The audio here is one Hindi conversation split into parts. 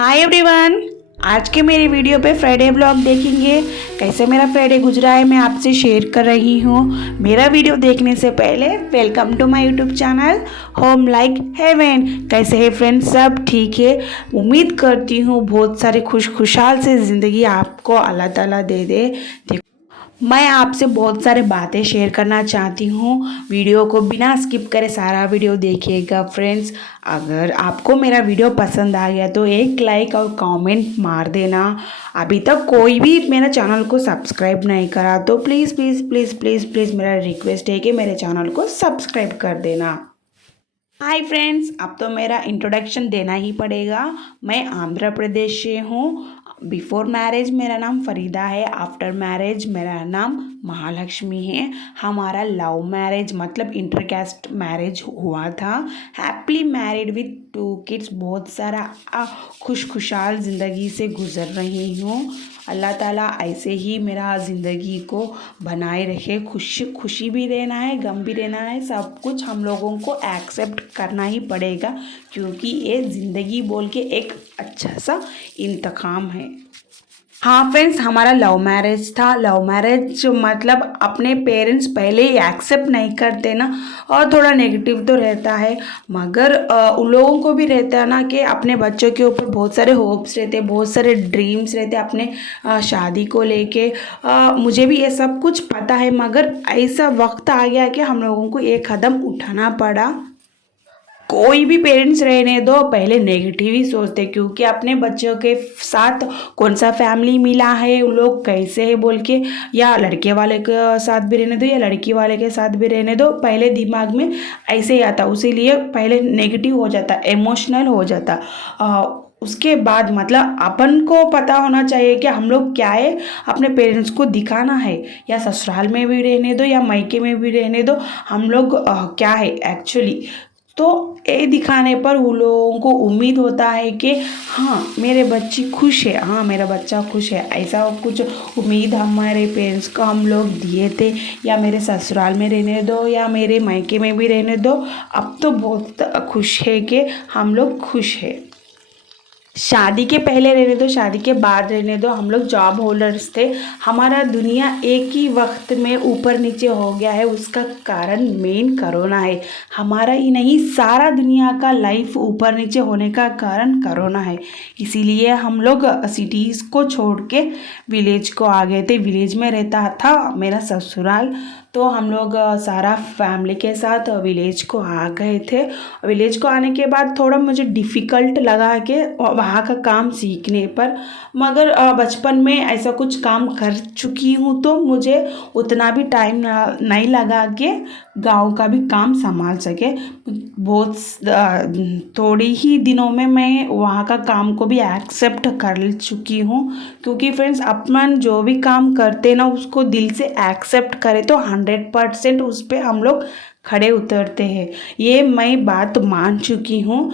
Hi everyone. आज के मेरे वीडियो पे फ्राइडे ब्लॉग देखेंगे। कैसे मेरा फ्राइडे गुजरा है मैं आपसे शेयर कर रही हूँ। मेरा वीडियो देखने से पहले welcome to my YouTube channel home like heaven. कैसे है फ्रेंड्स, सब ठीक है। उम्मीद करती हूँ बहुत सारे खुशहाल से ज़िंदगी आपको अल्लाह ताला दे दे। मैं आपसे बहुत सारे बातें शेयर करना चाहती हूँ। वीडियो को बिना स्किप करे सारा वीडियो देखिएगा फ्रेंड्स। अगर आपको मेरा वीडियो पसंद आ गया तो एक लाइक और कमेंट मार देना। अभी तक कोई भी मेरा चैनल को सब्सक्राइब नहीं करा तो please please please please please मेरा रिक्वेस्ट है कि मेरे चैनल को सब्सक्राइब कर देना। हाय फ्रेंड्स, अब तो मेरा इंट्रोडक्शन देना ही पड़ेगा। मैं आंध्र प्रदेश से हूँ। बिफोर मैरिज मेरा नाम फरीदा है, आफ्टर मैरिज मेरा नाम महालक्ष्मी है। हमारा लव मैरिज मतलब इंटरकास्ट मैरिज हुआ था। Happily married with 2 kids. बहुत सारा खुशहाल ज़िंदगी से गुजर रही हूँ। अल्लाह ताला ऐसे ही मेरा ज़िंदगी को बनाए रखे। खुशी भी देना है, गम भी देना है, सब कुछ हम लोगों को एक्सेप्ट करना ही पड़ेगा, क्योंकि ये ज़िंदगी बोल के एक अच्छा सा इंतकाम है। हाँ फ्रेंड्स, हमारा लव मैरिज था। लव मैरिज मतलब अपने पेरेंट्स पहले ही एक्सेप्ट नहीं करते ना, और थोड़ा नेगेटिव तो रहता है, मगर उन लोगों को भी रहता है ना कि अपने बच्चों के ऊपर बहुत सारे होप्स रहते, बहुत सारे ड्रीम्स रहते अपने शादी को लेके। मुझे भी ये सब कुछ पता है, मगर ऐसा वक्त आ गया कि हम लोगों को एक कदम उठाना पड़ा। कोई भी पेरेंट्स रहने दो, पहले नेगेटिव ही सोचते, क्योंकि अपने बच्चों के साथ कौन सा फैमिली मिला है, उन लोग कैसे है बोल के, या लड़के वाले के साथ भी रहने दो या लड़की वाले के साथ भी रहने दो, पहले दिमाग में ऐसे ही आता। उसीलिए पहले नेगेटिव हो जाता, इमोशनल हो जाता। उसके बाद मतलब अपन को पता होना चाहिए कि हम लोग क्या है, अपने पेरेंट्स को दिखाना है, या ससुराल में भी रहने दो या मायके में भी रहने दो, हम लोग क्या है एक्चुअली। तो ये दिखाने पर उन लोगों को उम्मीद होता है कि हाँ मेरे बच्ची खुश है, हाँ मेरा बच्चा खुश है। ऐसा कुछ उम्मीद हमारे पेरेंट्स को हम लोग दिए थे, या मेरे ससुराल में रहने दो या मेरे मायके में भी रहने दो। अब तो बहुत खुश है कि हम लोग खुश है। शादी के पहले रहने दो, शादी के बाद रहने दो, हम लोग जॉब होल्डर्स थे। हमारा दुनिया एक ही वक्त में ऊपर नीचे हो गया है, उसका कारण मेन कोरोना है। हमारा ही नहीं, सारा दुनिया का लाइफ ऊपर नीचे होने का कारण कोरोना है। इसीलिए हम लोग सिटीज़ को छोड़ के विलेज को आ गए थे। विलेज में रहता था मेरा ससुराल, तो हम लोग सारा फैमिली के साथ विलेज को आ गए थे। विलेज को आने के बाद थोड़ा मुझे डिफ़िकल्ट लगा कि वहाँ का काम सीखने पर, मगर बचपन में ऐसा कुछ काम कर चुकी हूँ तो मुझे उतना भी टाइम नहीं लगा कि गांव का भी काम संभाल सके। बहुत थोड़ी ही दिनों में मैं वहाँ का काम को भी एक्सेप्ट कर चुकी हूँ, क्योंकि फ्रेंड्स अपन जो भी काम करते ना उसको दिल से एक्सेप्ट करें तो 100% उस पर हम लोग खड़े उतरते हैं। ये मैं बात मान चुकी हूँ।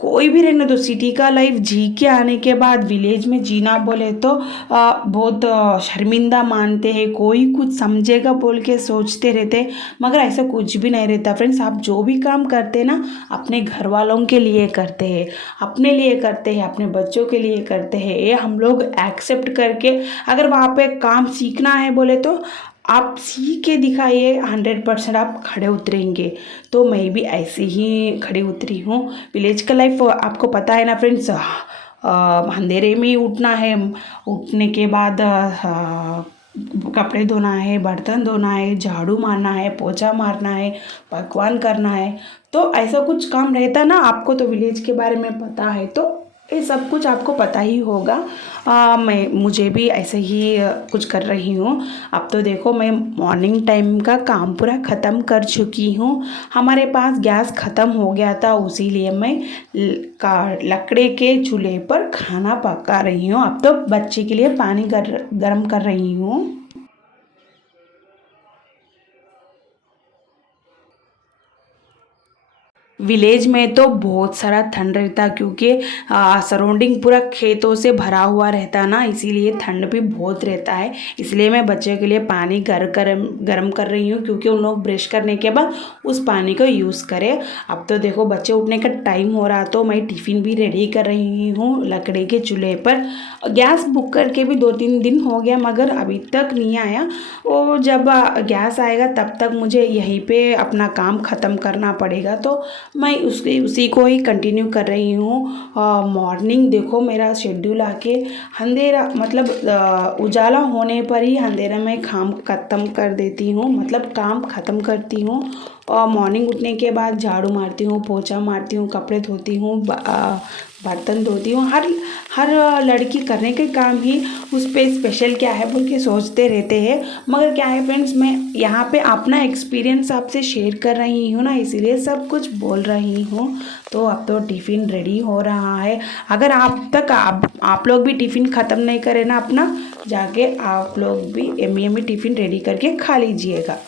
कोई भी रहने दो, सिटी का लाइफ जी के आने के बाद विलेज में जीना बोले तो बहुत शर्मिंदा मानते हैं, कोई कुछ समझेगा बोल के सोचते रहते, मगर ऐसा कुछ भी नहीं रहता फ्रेंड्स। आप जो भी काम करते हैं ना अपने घर वालों के लिए करते हैं, अपने लिए करते हैं, अपने बच्चों के लिए करते हैं। ये हम लोग एक्सेप्ट करके अगर वहाँ पे काम सीखना है बोले तो आप सीख के दिखाइए, 100% आप खड़े उतरेंगे। तो मैं भी ऐसे ही खड़ी उतरी हूँ। विलेज का लाइफ आपको पता है ना फ्रेंड्स, अंधेरे में ही उठना है, उठने के बाद कपड़े धोना है, बर्तन धोना है, झाड़ू मारना है, पोछा मारना है, पकवान करना है। तो ऐसा कुछ काम रहता ना, आपको तो विलेज के बारे में पता है, तो ये सब कुछ आपको पता ही होगा। मुझे भी ऐसे ही कुछ कर रही हूँ। अब तो देखो मैं मॉर्निंग टाइम का काम पूरा ख़त्म कर चुकी हूँ। हमारे पास गैस ख़त्म हो गया था, उसीलिए मैं लकड़े के चूल्हे पर खाना पका रही हूँ। अब तो बच्चे के लिए पानी गर्म कर रही हूँ। विलेज में तो बहुत सारा ठंड रहता क्योंकि सराउंडिंग पूरा खेतों से भरा हुआ रहता ना, इसीलिए ठंड भी बहुत रहता है। इसलिए मैं बच्चों के लिए पानी गर्म कर रही हूँ क्योंकि उन लोग ब्रश करने के बाद उस पानी को यूज़ करें। अब तो देखो बच्चे उठने का टाइम हो रहा तो मैं टिफ़िन भी रेडी कर रही हूँ लकड़ी के चूल्हे पर। गैस बुक करके भी 2-3 दिन हो गया मगर अभी तक नहीं आया। वो जब गैस आएगा तब तक मुझे यहीं पे अपना काम ख़त्म करना पड़ेगा, तो मैं उसी को ही कंटिन्यू कर रही हूँ। मॉर्निंग देखो मेरा शेड्यूल आके अंधेरा मतलब उजाला होने पर ही अंधेरा में काम ख़त्म कर देती हूँ, मतलब काम ख़त्म करती हूँ। और मॉर्निंग उठने के बाद झाड़ू मारती हूँ, पोछा मारती हूँ, कपड़े धोती हूँ, बर्तन धोती हूँ। हर लड़की करने के काम ही उस पर स्पेशल क्या है बोल के सोचते रहते हैं, मगर क्या है फ्रेंड्स, मैं यहाँ पे अपना एक्सपीरियंस आपसे शेयर कर रही हूँ ना, इसीलिए सब कुछ बोल रही हूँ। तो अब तो टिफ़िन रेडी हो रहा है। अगर आप लोग भी टिफ़िन ख़त्म नहीं करें ना अपना, जाके आप लोग भी यम्मी यम्मी टिफ़िन रेडी करके खा लीजिएगा।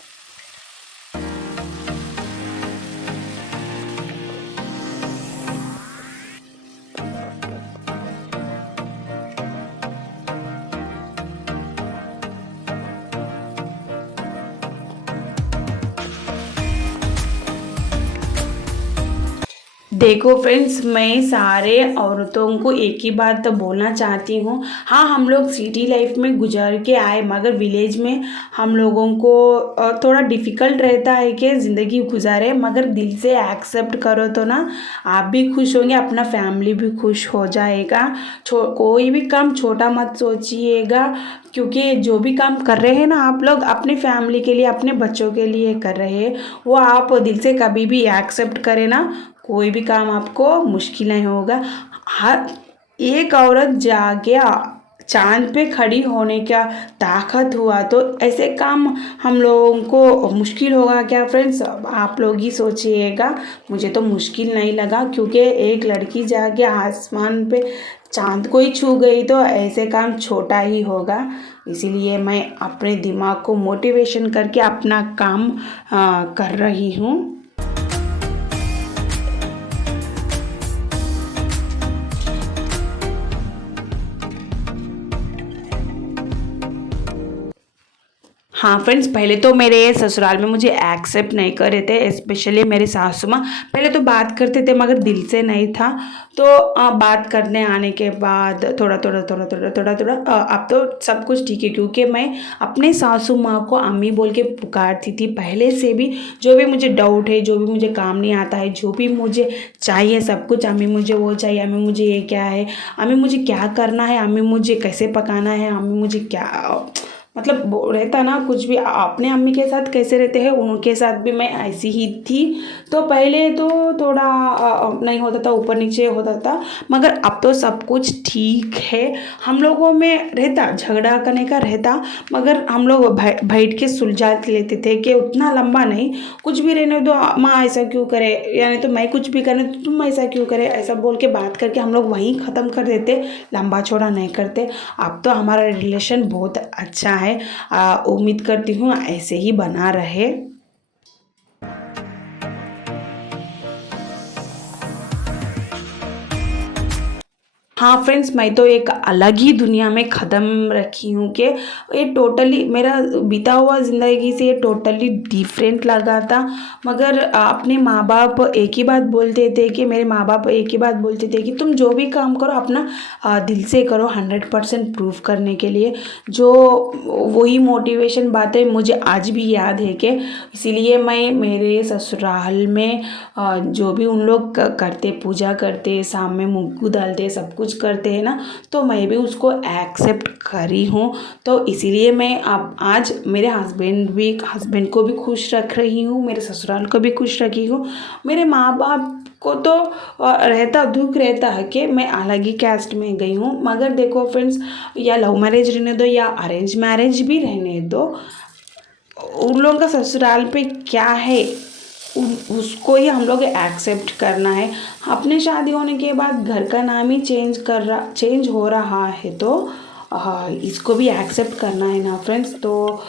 देखो फ्रेंड्स, मैं सारे औरतों को एक ही बात तो बोलना चाहती हूँ। हाँ, हम लोग सिटी लाइफ में गुजर के आए मगर विलेज में हम लोगों को थोड़ा डिफ़िकल्ट रहता है कि ज़िंदगी गुजारे, मगर दिल से एक्सेप्ट करो तो ना आप भी खुश होंगे, अपना फैमिली भी खुश हो जाएगा। कोई भी काम छोटा मत सोचिएगा क्योंकि जो भी काम कर रहे हैं ना आप लोग अपनी फैमिली के लिए, अपने बच्चों के लिए कर रहे हैं, वो आप दिल से कभी भी एक्सेप्ट करें ना, कोई भी काम आपको मुश्किल नहीं होगा। हर एक औरत जाके चांद पे खड़ी होने का ताकत हुआ तो ऐसे काम हम लोगों को मुश्किल होगा क्या फ्रेंड्स? आप लोग ही सोचिएगा। मुझे तो मुश्किल नहीं लगा क्योंकि एक लड़की जाके आसमान पे चांद को ही छू गई तो ऐसे काम छोटा ही होगा। इसीलिए मैं अपने दिमाग को मोटिवेशन करके अपना काम कर रही हूँ। हाँ फ्रेंड्स, पहले तो मेरे ससुराल में मुझे एक्सेप्ट नहीं कर रहे थे, स्पेशली मेरे सासू माँ। पहले तो बात करते थे मगर दिल से नहीं था। तो बात करने आने के बाद थोड़ा थोड़ा अब तो सब कुछ ठीक है क्योंकि मैं अपने सासू माँ को अम्मी बोल के पुकारती थी पहले से भी। जो भी मुझे डाउट है, जो भी मुझे काम नहीं आता है, जो भी मुझे चाहिए सब कुछ, अम्मी मुझे वो चाहिए, अम्मी मुझे ये क्या है, अम्मी मुझे क्या करना है, अम्मी मुझे कैसे पकाना है, अम्मी मुझे क्या मतलब वो रहता ना कुछ भी अपने अम्मी के साथ कैसे रहते हैं उनके साथ भी मैं ऐसी ही थी। तो पहले तो थोड़ा नहीं होता था, ऊपर नीचे होता था, मगर अब तो सब कुछ ठीक है। हम लोगों में रहता झगड़ा करने का रहता, मगर हम लोग बैठ के सुलझा लेते थे कि उतना लंबा नहीं, कुछ भी रहने दो, माँ ऐसा क्यों करे, यानी तो मैं कुछ भी करने तो तुम ऐसा क्यों करे, ऐसा बोल के बात करके हम लोग वहीं ख़त्म कर देते, लंबा चौड़ा नहीं करते। अब तो हमारा रिलेशन बहुत अच्छा है। उम्मीद करती हूँ ऐसे ही बना रहे। हाँ फ्रेंड्स, मैं तो एक अलग ही दुनिया में कदम रखी हूँ कि ये टोटली मेरा बीता हुआ ज़िंदगी से ये टोटली डिफरेंट लगा था। मगर अपने माँ बाप एक ही बात बोलते थे कि मेरे माँ बाप एक ही बात बोलते थे कि तुम जो भी काम करो अपना दिल से करो, 100% प्रूफ करने के लिए। जो वही मोटिवेशन बातें मुझे आज भी याद है कि इसीलिए मैं मेरे ससुराल में जो भी उन लोग करते, पूजा करते, शाम में मुग्गू डालते, सब कुछ करते हैं ना, तो मैं भी उसको एक्सेप्ट करी हूँ। तो इसीलिए मैं अब आज मेरे हस्बैंड को भी खुश रख रही हूँ, मेरे ससुराल को भी खुश रखी हूँ। मेरे माँ बाप को तो दुख रहता है कि मैं अलग ही कैस्ट में गई हूँ, मगर देखो फ्रेंड्स, या लव मैरिज रहने दो या अरेंज मैरिज भी रहने दो, उन लोगों का ससुराल पे क्या है उसको ही हम लोग एक्सेप्ट करना है। अपने शादी होने के बाद घर का नाम ही चेंज हो रहा है तो इसको भी एक्सेप्ट करना है ना फ्रेंड्स। तो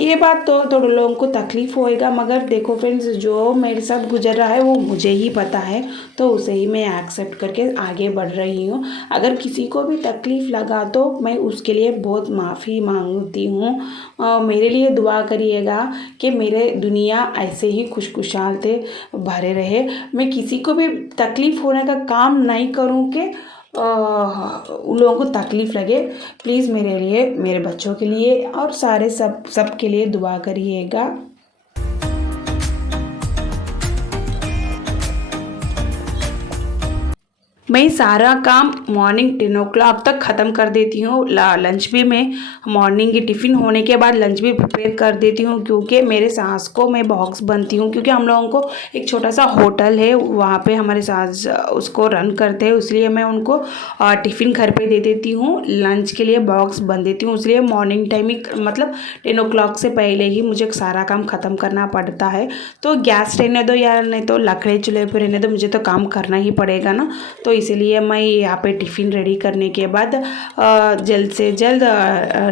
ये बात तो थोड़े लोगों को तकलीफ़ होएगा, मगर देखो फ्रेंड्स, जो मेरे साथ गुजर रहा है वो मुझे ही पता है, तो उसे ही मैं एक्सेप्ट करके आगे बढ़ रही हूँ। अगर किसी को भी तकलीफ़ लगा तो मैं उसके लिए बहुत माफ़ी मांगती हूँ। मेरे लिए दुआ करिएगा कि मेरे दुनिया ऐसे ही खुशखुशाल से भरे रहे। मैं किसी को भी तकलीफ़ होने का काम नहीं करूँ कि उन लोगों को तकलीफ़ लगे। प्लीज़ मेरे लिए, मेरे बच्चों के लिए और सारे सब के लिए दुआ करिएगा। मैं सारा काम मॉर्निंग 10 o'clock तक ख़त्म कर देती हूँ। लंच भी मैं मॉर्निंग की टिफ़िन होने के बाद लंच भी प्रिपेयर कर देती हूँ, क्योंकि मेरे सास को मैं बॉक्स बनती हूँ, क्योंकि हम लोगों को एक छोटा सा होटल है, वहाँ पे हमारे सास उसको रन करते हैं, इसलिए मैं उनको टिफ़िन घर पे दे देती हूँ, लंच के लिए बॉक्स बन देती हूँ। इसलिए मॉर्निंग टाइम ही मतलब 10 o'clock से पहले ही मुझे सारा काम ख़त्म करना पड़ता है। तो गैस रहने दो या नहीं तो लकड़ी चूल्हे पर रहने दो, मुझे तो काम करना ही पड़ेगा ना। तो इसीलिए मैं यहाँ पे टिफ़िन रेडी करने के बाद जल्द से जल्द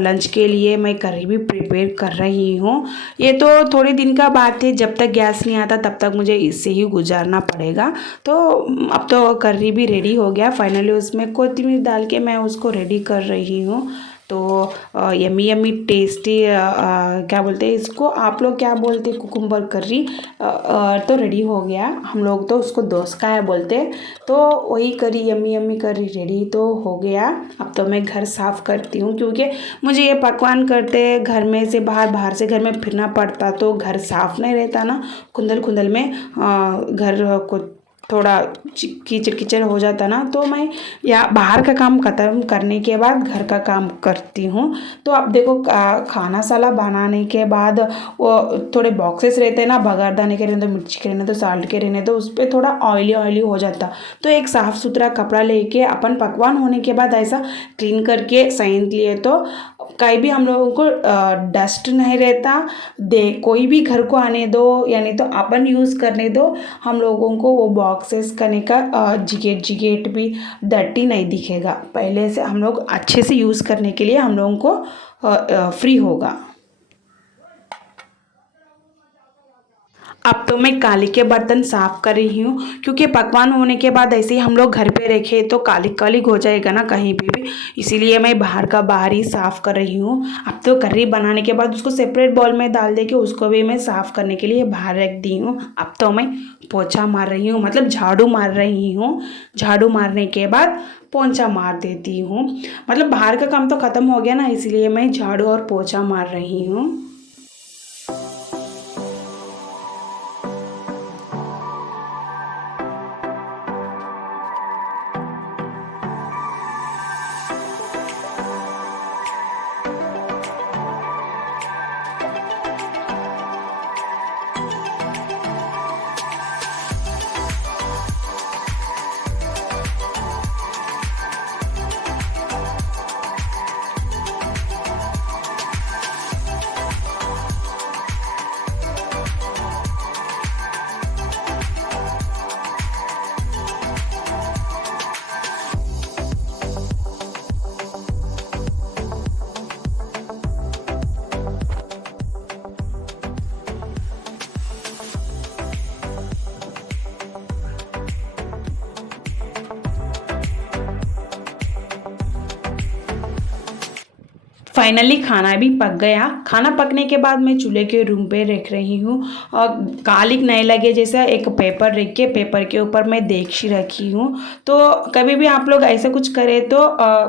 लंच के लिए मैं करी भी प्रिपेयर कर रही हूँ। ये तो थोड़े दिन का बात है, जब तक गैस नहीं आता तब तक मुझे इससे ही गुजारना पड़ेगा। तो अब तो करी भी रेडी हो गया फाइनली, उसमें कोथिमीर डाल के मैं उसको रेडी कर रही हूँ। तो यमी यमी टेस्टी क्या बोलते हैं इसको, आप लोग क्या बोलते हैं, कुकुम्बर करी तो रेडी हो गया। हम लोग तो उसको दोस्काया बोलते हैं। तो वही करी, यमी यमी करी रेडी तो हो गया। अब तो मैं घर साफ़ करती हूँ, क्योंकि मुझे ये पकवान करते घर में से बाहर, बाहर से घर में फिरना पड़ता, तो घर साफ़ नहीं रहता ना, खुंदल खुंदल में घर को थोड़ा कीचड़ कीचड़ हो जाता ना। तो मैं या बाहर का काम ख़त्म करने के बाद घर का काम करती हूँ। तो अब देखो खाना साला बनाने के बाद वो थोड़े बॉक्सेस रहते हैं ना, बगारदाने के रहने दो, मिर्ची के रहने दो, साल्ट के रहने दो, उस पर थोड़ा ऑयली ऑयली हो जाता। तो एक साफ़ सुथरा कपड़ा लेके अपन पकवान होने के बाद ऐसा क्लीन करके सैंत लिए, तो कहीं भी हम लोगों को डस्ट नहीं रहता। कोई भी घर को आने दो यानी तो अपन यूज़ करने दो, हम लोगों को वो बॉक्सेस करने का जिगेट भी डर्टी नहीं दिखेगा। पहले से हम लोग अच्छे से यूज़ करने के लिए हम लोगों को फ्री होगा। अब तो मैं काली के बर्तन साफ़ कर रही हूँ, क्योंकि पकवान होने के बाद ऐसे ही हम लोग घर पे रखे तो काली काली हो जाएगा ना कहीं भी, इसीलिए मैं बाहर का बाहर ही साफ़ कर रही हूँ। अब तो कर्री बनाने के बाद उसको सेपरेट बाउल में डाल दे के उसको भी मैं साफ़ करने के लिए बाहर रख दी हूँ। अब तो मैं पोछा मार रही हूँ, मतलब झाड़ू मार रही हूँ। झाड़ू मारने के बाद पोंछा मार देती हूँ, मतलब बाहर का काम तो ख़त्म हो गया ना, इसलिए मैं झाड़ू और पोछा मार रही हूँ। फाइनली खाना भी पक गया। खाना पकने के बाद मैं चूल्हे के रूम पे रख रही हूँ, और कालिक नहीं लगे जैसा एक पेपर रख के पेपर के ऊपर मैं देगची रखी हूँ। तो कभी भी आप लोग ऐसा कुछ करें तो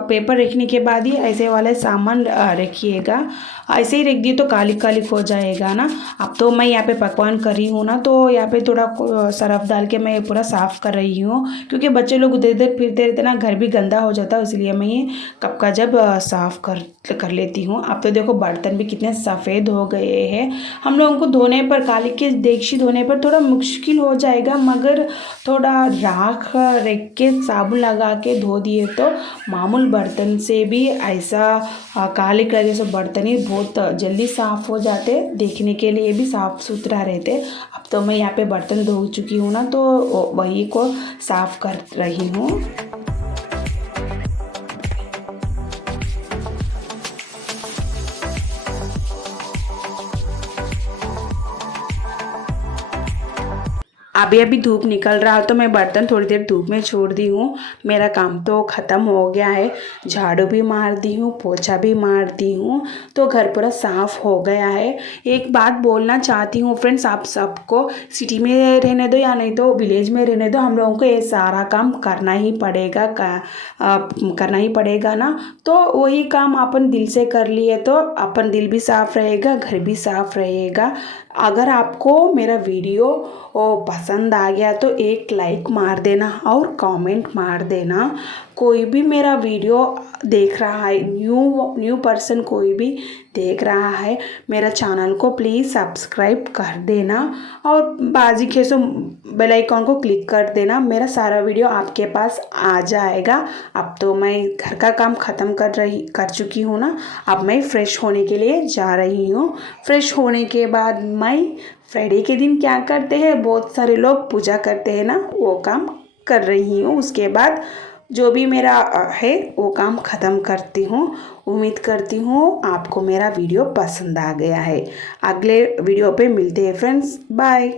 पेपर रखने के बाद ही ऐसे वाले सामान रखिएगा। ऐसे ही रख दिए तो कालिक कालिक हो जाएगा ना। अब तो मैं यहाँ पे पकवान कर रही हूँ ना, तो यहाँ पे थोड़ा सरफ डाल के मैं पूरा साफ़ कर रही हूँ, क्योंकि बच्चे लोग इधर इधर फिरते रहते ना, घर भी गंदा हो जाता है, इसलिए मैं ये कप का जब साफ़ कर लेती हूँ। अब तो देखो बर्तन भी कितने सफ़ेद हो गए हैं। हम लोगों को धोने पर, कालिक के देगची धोने पर थोड़ा मुश्किल हो जाएगा, मगर थोड़ा राख रख के साबुन लगा के धो दिए तो मामूल बर्तन से भी ऐसा कालिक लगे सो बर्तन ही बहुत जल्दी साफ़ हो जाते, देखने के लिए भी साफ़ सुथरा रहते। अब तो मैं यहाँ पे बर्तन धो चुकी हूँ ना, तो वही को साफ़ कर रही हूँ। अभी अभी धूप निकल रहा है तो मैं बर्तन थोड़ी देर धूप में छोड़ दी हूँ। मेरा काम तो ख़त्म हो गया है, झाड़ू भी मार दी हूँ, पोछा भी मार दी हूँ, तो घर पूरा साफ़ हो गया है। एक बात बोलना चाहती हूँ फ्रेंड्स, आप सबको सिटी में रहने दो या नहीं तो विलेज में रहने दो, हम लोगों को ये सारा काम करना ही पड़ेगा, करना ही पड़ेगा ना। तो वही काम अपन दिल से कर लिए तो अपन दिल भी साफ़ रहेगा, घर भी साफ़ रहेगा। अगर आपको मेरा वीडियो पसंद आ गया तो एक लाइक मार देना और कमेंट मार देना। कोई भी मेरा वीडियो देख रहा है, न्यू पर्सन कोई भी देख रहा है, मेरा चैनल को प्लीज़ सब्सक्राइब कर देना और बाजी खेसो बेल आइकॉन को क्लिक कर देना। मेरा सारा वीडियो आपके पास आ जाएगा। अब तो मैं घर का काम ख़त्म कर चुकी हूँ ना, अब मैं फ्रेश होने के लिए जा रही हूँ। फ्रेश होने के बाद मैं फ्राइडे के दिन क्या करते हैं, बहुत सारे लोग पूजा करते हैं ना, वो काम कर रही हूँ। उसके बाद जो भी मेरा है वो काम ख़त्म करती हूँ। उम्मीद करती हूँ आपको मेरा वीडियो पसंद आ गया है। अगले वीडियो पे मिलते हैं फ्रेंड्स, बाय।